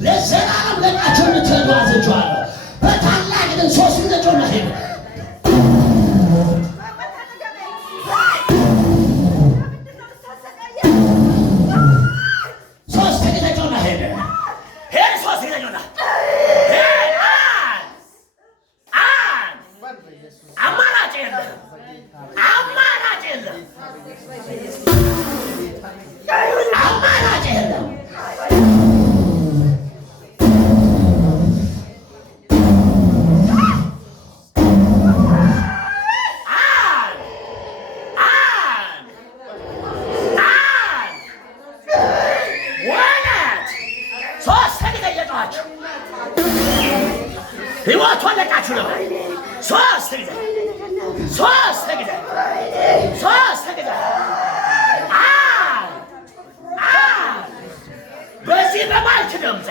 ለዘላለም ለቃቸው ልትሄዱ አዝዣለሁ። በታላቅ ግን ሶስት ልጆች ነው ሄዱ ህይወቷን ለቃችሁ ነው። ሶስት ጊዜ በዚህ በማልክ ደምዘ